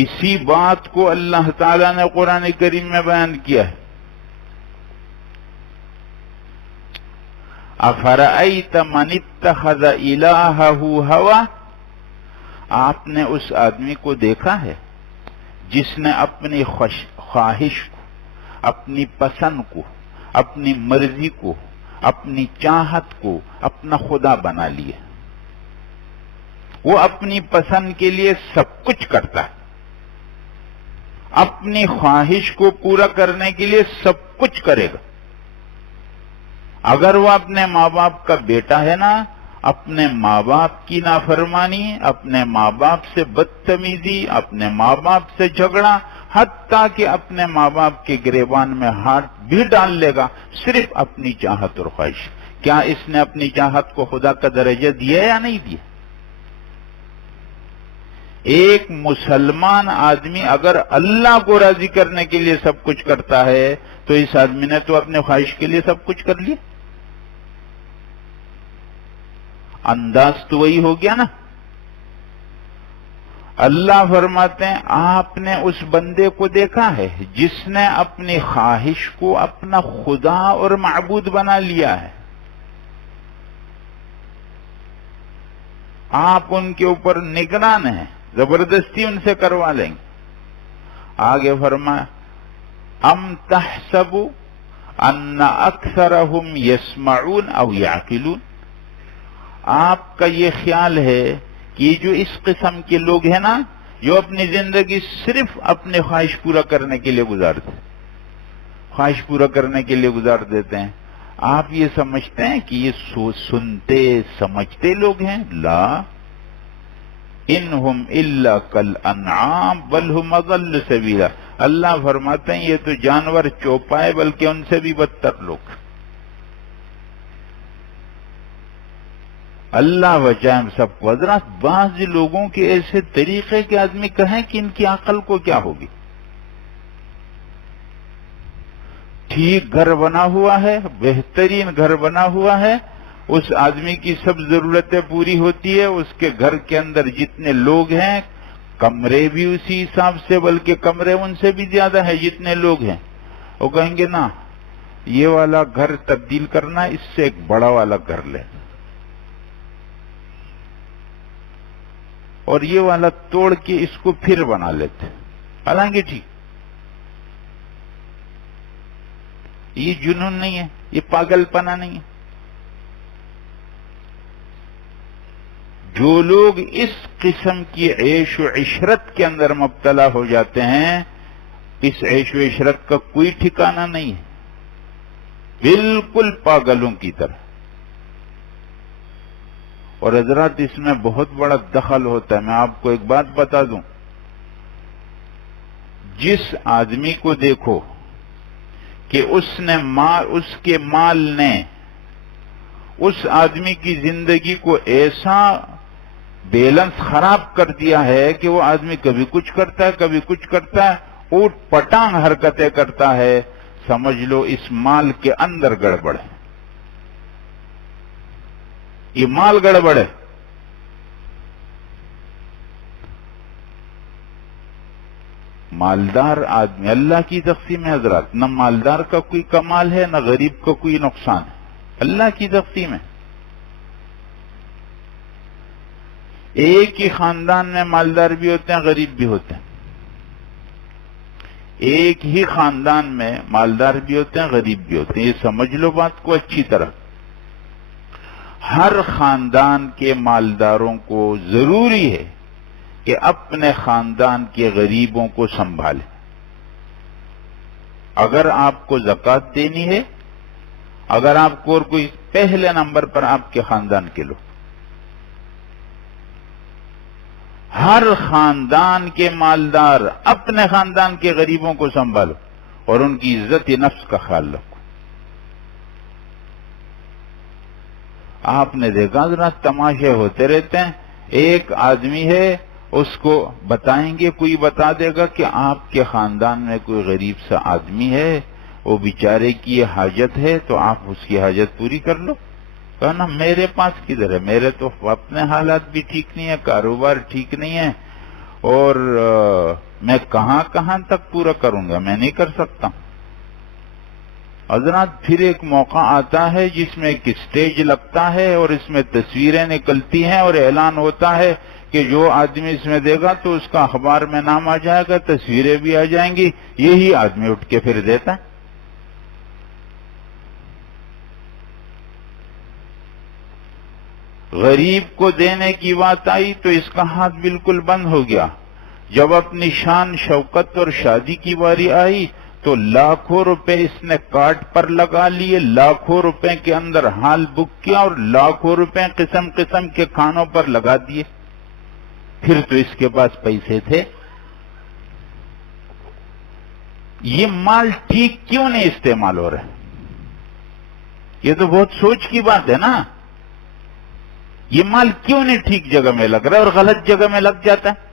اسی بات کو اللہ تعالیٰ نے قرآن کریم میں بیان کیا ہے. افرأیت من اتخذ الہہ ہوا، آپ نے اس آدمی کو دیکھا ہے جس نے اپنی خواہش کو، اپنی پسند کو، اپنی مرضی کو، اپنی چاہت کو اپنا خدا بنا لیا. وہ اپنی پسند کے لیے سب کچھ کرتا ہے، اپنی خواہش کو پورا کرنے کے لیے سب کچھ کرے گا. اگر وہ اپنے ماں باپ کا بیٹا ہے نا، اپنے ماں باپ کی نافرمانی، اپنے ماں باپ سے بدتمیزی، اپنے ماں باپ سے جھگڑا، حتیٰ کہ اپنے ماں باپ کے گریبان میں ہاتھ بھی ڈال لے گا صرف اپنی چاہت اور خواہش. کیا اس نے اپنی چاہت کو خدا کا درجہ دیا یا نہیں دیا؟ ایک مسلمان آدمی اگر اللہ کو راضی کرنے کے لیے سب کچھ کرتا ہے تو اس آدمی نے تو اپنے خواہش کے لیے سب کچھ کر لیا. انداز تو وہی ہو گیا نا. اللہ فرماتے ہیں آپ نے اس بندے کو دیکھا ہے جس نے اپنی خواہش کو اپنا خدا اور معبود بنا لیا ہے. آپ ان کے اوپر نگران ہیں، زبردستی ان سے کروا لیں گے. آگے فرمایا ام تحسب ان اکثرهم یسمعون او یعقلون، آپ کا یہ خیال ہے کہ جو اس قسم کے لوگ ہیں نا، جو اپنی زندگی صرف اپنے خواہش پورا کرنے کے لیے گزارتے، خواہش پورا کرنے کے لیے گزار دیتے ہیں، آپ یہ سمجھتے ہیں کہ یہ سنتے سمجھتے لوگ ہیں؟ لا، انہم الا کالانعام بل ہم اضل سبیلا. اللہ فرماتے ہیں یہ تو جانور چوپائے بلکہ ان سے بھی بدتر لوگ. اللہ بچائے سب کو. حضرات بعض لوگوں کے ایسے طریقے کے آدمی کہیں کہ ان کی عقل کو کیا ہوگی. ٹھیک گھر بنا ہوا ہے، بہترین گھر بنا ہوا ہے، اس آدمی کی سب ضرورتیں پوری ہوتی ہے، اس کے گھر کے اندر جتنے لوگ ہیں کمرے بھی اسی حساب سے، بلکہ کمرے ان سے بھی زیادہ ہے جتنے لوگ ہیں. وہ کہیں گے نا یہ والا گھر تبدیل کرنا، اس سے ایک بڑا والا گھر لے، اور یہ والا توڑ کے اس کو پھر بنا لیتے. حالانکہ ٹھیک، یہ جنون نہیں ہے، یہ پاگل پنا نہیں ہے. جو لوگ اس قسم کی عیش و عشرت کے اندر مبتلا ہو جاتے ہیں، اس عیش و عشرت کا کوئی ٹھکانہ نہیں ہے، بالکل پاگلوں کی طرح. اور حضرات اس میں بہت بڑا دخل ہوتا ہے. میں آپ کو ایک بات بتا دوں، جس آدمی کو دیکھو کہ اس کے مال نے اس آدمی کی زندگی کو ایسا بیلنس خراب کر دیا ہے کہ وہ آدمی کبھی کچھ کرتا ہے، کبھی کچھ کرتا ہے، اوٹ پٹانگ حرکتیں کرتا ہے، سمجھ لو اس مال کے اندر گڑبڑ ہے، یہ مال گڑبڑ ہے. مالدار آدمی اللہ کی تقسیم ہے حضرات. نہ مالدار کا کوئی کمال ہے، نہ غریب کا کوئی نقصان ہے، اللہ کی تقسیم ہے. ایک ہی خاندان میں مالدار بھی ہوتے ہیں، غریب بھی ہوتے ہیں. ایک ہی خاندان میں مالدار بھی ہوتے ہیں، غریب بھی ہوتے ہیں. یہ سمجھ لو بات کو اچھی طرح. ہر خاندان کے مالداروں کو ضروری ہے کہ اپنے خاندان کے غریبوں کو سنبھالیں. اگر آپ کو زکوٰۃ دینی ہے، اگر آپ کو اور کوئی، پہلے نمبر پر آپ کے خاندان کے لوگ. ہر خاندان کے مالدار اپنے خاندان کے غریبوں کو سنبھالو اور ان کی عزت نفس کا خیال رکھو. آپ نے دیکھا ذرا تماشے ہوتے رہتے ہیں. ایک آدمی ہے، اس کو بتائیں گے، کوئی بتا دے گا کہ آپ کے خاندان میں کوئی غریب سا آدمی ہے، وہ بیچارے کی یہ حاجت ہے تو آپ اس کی حاجت پوری کر لو. کہنا میرے پاس کدھر ہے، میرے تو اپنے حالات بھی ٹھیک نہیں ہے، کاروبار ٹھیک نہیں ہے، اور میں کہاں کہاں تک پورا کروں گا، میں نہیں کر سکتا۔ حضرات پھر ایک موقع آتا ہے جس میں ایک اسٹیج لگتا ہے اور اس میں تصویریں نکلتی ہیں اور اعلان ہوتا ہے کہ جو آدمی اس میں دے گا تو اس کا اخبار میں نام آ جائے گا، تصویریں بھی آ جائیں گی، یہی آدمی اٹھ کے پھر دیتا ہے۔ غریب کو دینے کی بات آئی تو اس کا ہاتھ بالکل بند ہو گیا۔ جب اپنی شان شوکت اور شادی کی باری آئی تو لاکھوں روپے اس نے کارڈ پر لگا لیے، لاکھوں روپے کے اندر ہال بک کیا اور لاکھوں روپے قسم قسم کے کھانوں پر لگا دیے۔ پھر تو اس کے پاس پیسے تھے، یہ مال ٹھیک کیوں نہیں استعمال ہو رہا؟ یہ تو بہت سوچ کی بات ہے نا، یہ مال کیوں نہیں ٹھیک جگہ میں لگ رہا ہے اور غلط جگہ میں لگ جاتا ہے؟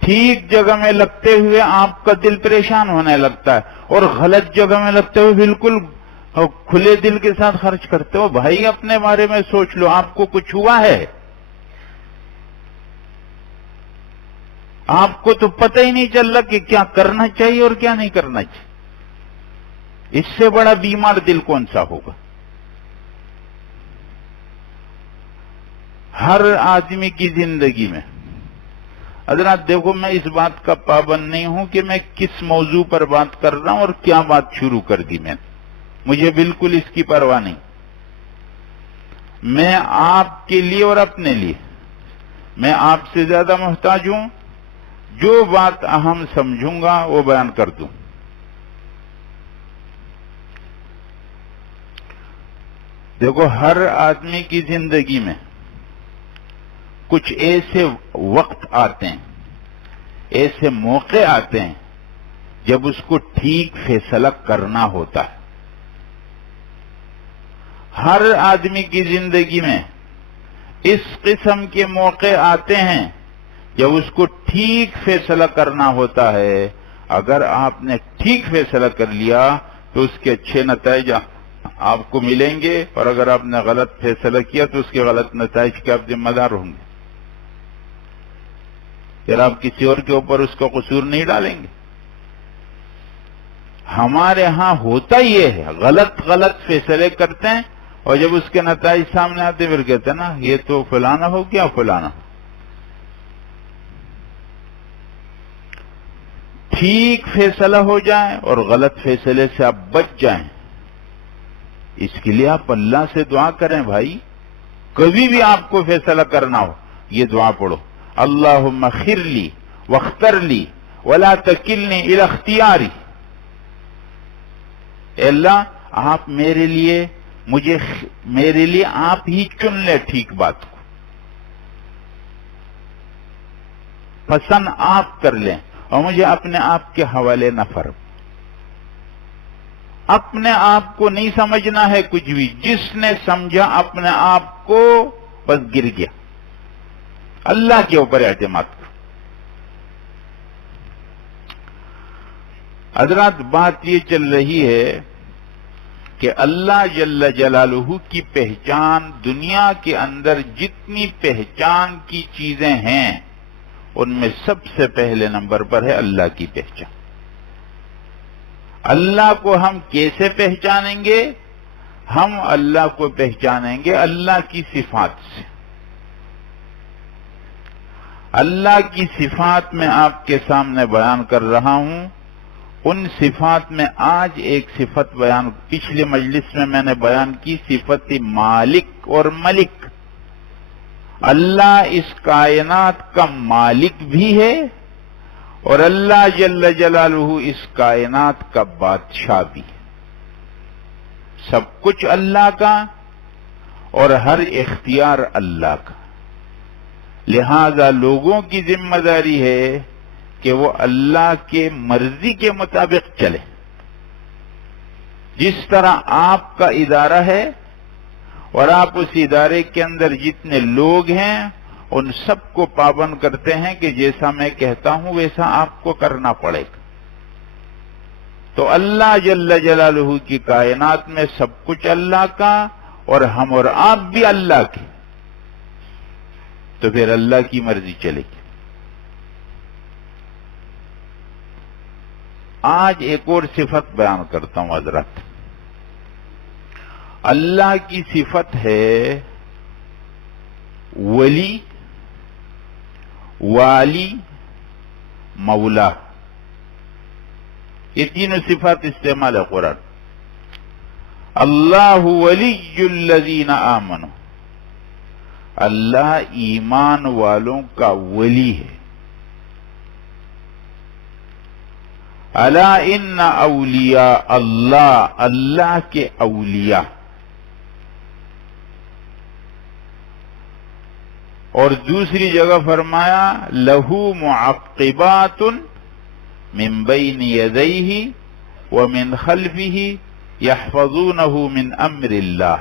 ٹھیک جگہ میں لگتے ہوئے آپ کا دل پریشان ہونے لگتا ہے اور غلط جگہ میں لگتے ہوئے بالکل کھلے دل کے ساتھ خرچ کرتے ہو۔ بھائی اپنے بارے میں سوچ لو، آپ کو کچھ ہوا ہے؟ آپ کو تو پتہ ہی نہیں چل رہا کہ کیا کرنا چاہیے اور کیا نہیں کرنا چاہیے۔ اس سے بڑا بیمار دل کون سا ہوگا؟ ہر آدمی کی زندگی میں حضرات دیکھو، میں اس بات کا پابند نہیں ہوں کہ میں کس موضوع پر بات کر رہا ہوں اور کیا بات شروع کر دی میں، مجھے بالکل اس کی پرواہ نہیں۔ میں آپ کے لیے اور اپنے لیے، میں آپ سے زیادہ محتاج ہوں، جو بات اہم سمجھوں گا وہ بیان کر دوں۔ دیکھو، ہر آدمی کی زندگی میں کچھ ایسے وقت آتے ہیں، ایسے موقع آتے ہیں جب اس کو ٹھیک فیصلہ کرنا ہوتا ہے۔ ہر آدمی کی زندگی میں اس قسم کے موقع آتے ہیں جب اس کو ٹھیک فیصلہ کرنا ہوتا ہے۔ اگر آپ نے ٹھیک فیصلہ کر لیا تو اس کے اچھے نتائج آپ کو ملیں گے، اور اگر آپ نے غلط فیصلہ کیا تو اس کے غلط نتائج کے آپ ذمہ دار ہوں گے۔ پھر آپ کسی اور کے اوپر اس کا قصور نہیں ڈالیں گے۔ ہمارے ہاں ہوتا یہ ہے، غلط فیصلے کرتے ہیں اور جب اس کے نتائج سامنے آتے پھر کہتے ہیں نا یہ تو فلانا ہو گیا فلانا۔ ٹھیک فیصلہ ہو جائے اور غلط فیصلے سے آپ بچ جائیں، اس کے لیے آپ اللہ سے دعا کریں۔ بھائی کبھی بھی آپ کو فیصلہ کرنا ہو یہ دعا پڑھو، اللہم خر لی واختر لی ولا تکلنی الی اختیاری۔ اے اللہ آپ میرے لیے آپ ہی چن لے ٹھیک بات کو، پسند آپ کر لیں اور مجھے اپنے آپ کے حوالے نہ فرم۔ اپنے آپ کو نہیں سمجھنا ہے کچھ بھی، جس نے سمجھا اپنے آپ کو بس گر گیا۔ اللہ کے اوپر اعتماد کرو۔ حضرات بات یہ چل رہی ہے کہ اللہ جل جلالہ کی پہچان، دنیا کے اندر جتنی پہچان کی چیزیں ہیں ان میں سب سے پہلے نمبر پر ہے اللہ کی پہچان۔ اللہ کو ہم کیسے پہچانیں گے؟ ہم اللہ کو پہچانیں گے اللہ کی صفات سے۔ اللہ کی صفات میں آپ کے سامنے بیان کر رہا ہوں۔ ان صفات میں آج ایک صفت بیان، پچھلے مجلس میں نے بیان کی صفت مالک اور ملک۔ اللہ اس کائنات کا مالک بھی ہے اور اللہ جل جلالہ اس کائنات کا بادشاہ بھی ہے۔ سب کچھ اللہ کا اور ہر اختیار اللہ کا، لہذا لوگوں کی ذمہ داری ہے کہ وہ اللہ کے مرضی کے مطابق چلے۔ جس طرح آپ کا ادارہ ہے اور آپ اس ادارے کے اندر جتنے لوگ ہیں ان سب کو پابند کرتے ہیں کہ جیسا میں کہتا ہوں ویسا آپ کو کرنا پڑے گا، تو اللہ جل جلالہ کی کائنات میں سب کچھ اللہ کا اور ہم اور آپ بھی اللہ کے۔ تو پھر اللہ کی مرضی چلے گی۔ آج ایک اور صفت بیان کرتا ہوں حضرت۔ اللہ کی صفت ہے ولی، والی، مولا۔ یہ تینوں صفات استعمال ہے قرآن۔ اللہ ولی الذین آمنوا، اللہ ایمان والوں کا ولی ہے۔ الا ان اولیاء اللہ، اللہ کے اولیاء۔ اور دوسری جگہ فرمایا لہو معقبات من بین یدیہ ومن خلفہ یحفظونہ من امر اللہ،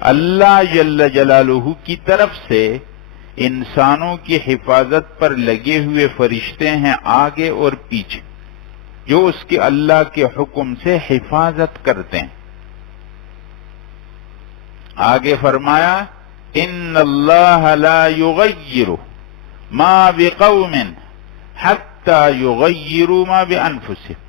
اللہ جل جلالہ کی طرف سے انسانوں کی حفاظت پر لگے ہوئے فرشتے ہیں آگے اور پیچھے، جو اس کے اللہ کے حکم سے حفاظت کرتے ہیں۔ آگے فرمایا ان اللہ لا یغیر ما بقوم حتی یغیروا ما بانفسهم،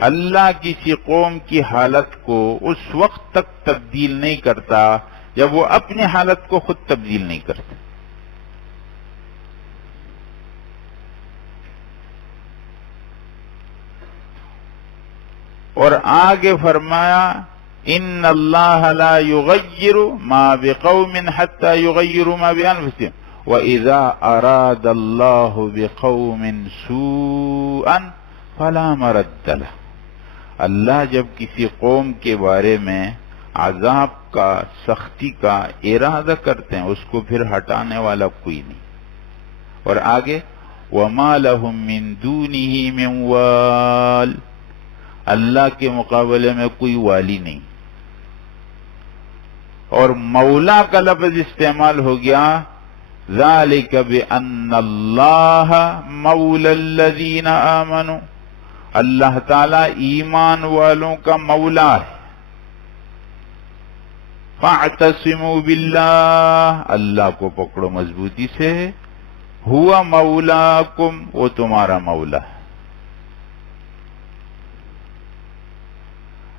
اللہ کسی قوم کی حالت کو اس وقت تک تبدیل نہیں کرتا جب وہ اپنی حالت کو خود تبدیل نہیں کرتے۔ اور آگے فرمایا ان اللہ لا یغیر ما بقوم حتی یغیروا ما بانفسهم واذا اراد اللہ بقوم سوءا فلا مرد له، اللہ جب کسی قوم کے بارے میں عذاب کا، سختی کا ارادہ کرتے ہیں اس کو پھر ہٹانے والا کوئی نہیں۔ اور آگے وما لهم من دونه من وال، اللہ کے مقابلے میں کوئی والی نہیں۔ اور مولا کا لفظ استعمال ہو گیا ذالک بان اللہ مولا الذین آمنوا، اللہ تعالی ایمان والوں کا مولا ہے۔ فاعتصموا باللہ، اللہ کو پکڑو مضبوطی سے، ہوا مولاکم، وہ تمہارا مولا ہے۔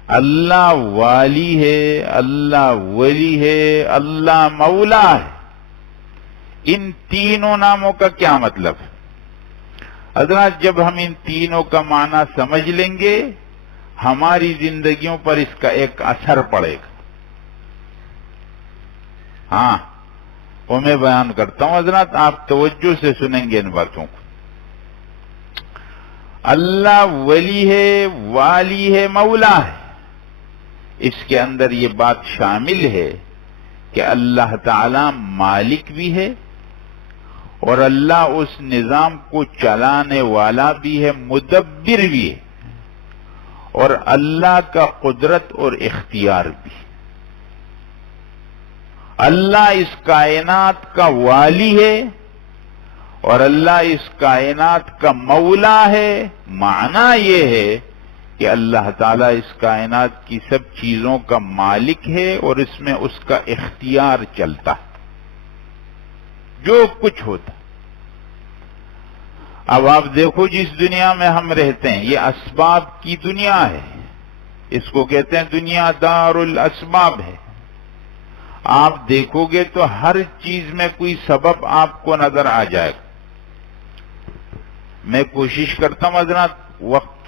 اللہ والی ہے، اللہ ولی ہے، اللہ مولا ہے۔ ان تینوں ناموں کا کیا مطلب ہے؟ حضرات جب ہم ان تینوں کا معنی سمجھ لیں گے ہماری زندگیوں پر اس کا ایک اثر پڑے گا۔ ہاں وہ میں بیان کرتا ہوں حضرات، آپ توجہ سے سنیں گے ان باتوں کو۔ اللہ ولی ہے، والی ہے، مولا ہے۔ اس کے اندر یہ بات شامل ہے کہ اللہ تعالی مالک بھی ہے اور اللہ اس نظام کو چلانے والا بھی ہے، مدبر بھی ہے، اور اللہ کا قدرت اور اختیار بھی۔ اللہ اس کائنات کا والی ہے اور اللہ اس کائنات کا مولا ہے۔ معنی یہ ہے کہ اللہ تعالیٰ اس کائنات کی سب چیزوں کا مالک ہے اور اس میں اس کا اختیار چلتا ہے، جو کچھ ہوتا۔ اب آپ دیکھو جس دنیا میں ہم رہتے ہیں یہ اسباب کی دنیا ہے، اس کو کہتے ہیں دنیا دار الاسباب ہے۔ آپ دیکھو گے تو ہر چیز میں کوئی سبب آپ کو نظر آ جائے گا۔ میں کوشش کرتا ہوں حضرات، وقت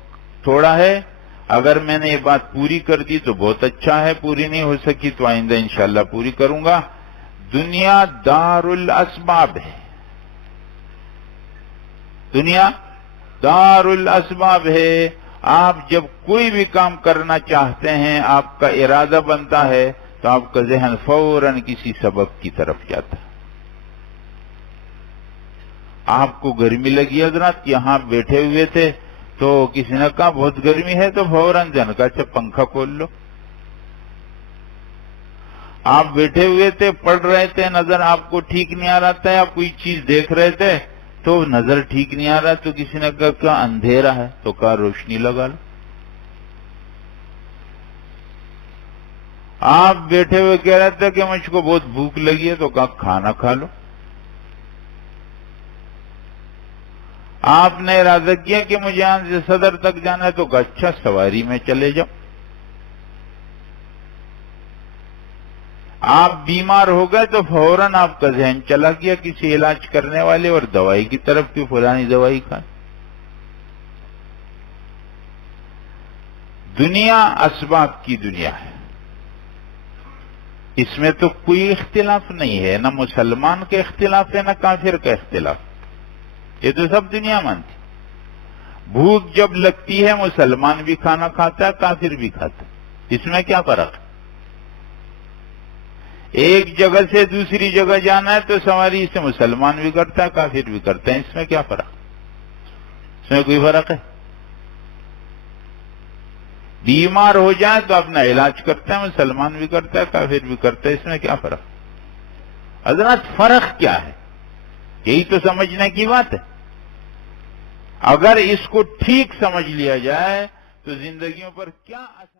تھوڑا ہے، اگر میں نے یہ بات پوری کر دی تو بہت اچھا ہے، پوری نہیں ہو سکی تو آئندہ انشاءاللہ پوری کروں گا۔ دنیا دار الاسباب ہے، دنیا دار الاسباب ہے۔ آپ جب کوئی بھی کام کرنا چاہتے ہیں، آپ کا ارادہ بنتا ہے تو آپ کا ذہن فوراً کسی سبب کی طرف جاتا ہے۔ آپ کو گرمی لگی حضرات، یہاں بیٹھے ہوئے تھے تو کسی نے کہا بہت گرمی ہے تو فوراً ذہن کا اچھا پنکھا کھول لو۔ آپ بیٹھے ہوئے تھے، پڑھ رہے تھے، نظر آپ کو ٹھیک نہیں آ رہا تھا، آپ کوئی چیز دیکھ رہے تھے تو نظر ٹھیک نہیں آ رہا تو کسی نے کہا کیا اندھیرا ہے، تو کہا روشنی لگا لو۔ آپ بیٹھے ہوئے کہہ رہے تھے کہ مجھ کو بہت بھوک لگی ہے تو کہا کھانا کھا لو۔ آپ نے ارادہ کیا کہ مجھے یہاں سے صدر تک جانا ہے تو کہا اچھا سواری میں چلے جاؤ. آپ بیمار ہو گئے تو فوراً آپ کا ذہن چلا گیا کسی علاج کرنے والے اور دوائی کی طرف کی فلانی دوائی کھا. دنیا اسباب کی دنیا ہے، اس میں تو کوئی اختلاف نہیں ہے، نہ مسلمان کا اختلاف ہے نہ کافر کا اختلاف. یہ تو سب دنیا مانتی. بھوک جب لگتی ہے مسلمان بھی کھانا کھاتا ہے، کافر بھی کھاتا ہے. اس میں کیا فرق ہے؟ ایک جگہ سے دوسری جگہ جانا ہے تو سواری سے مسلمان بھی کرتا ہے کافر بھی کرتا ہے. اس میں کیا فرق؟ اس میں کوئی فرق ہے؟ بیمار ہو جائے تو اپنا علاج کرتا ہے، مسلمان بھی کرتا ہے کافر بھی کرتا ہے. اس میں کیا فرق؟ حضرات فرق کیا ہے؟ یہی تو سمجھنے کی بات ہے. اگر اس کو ٹھیک سمجھ لیا جائے تو زندگیوں پر کیا اثر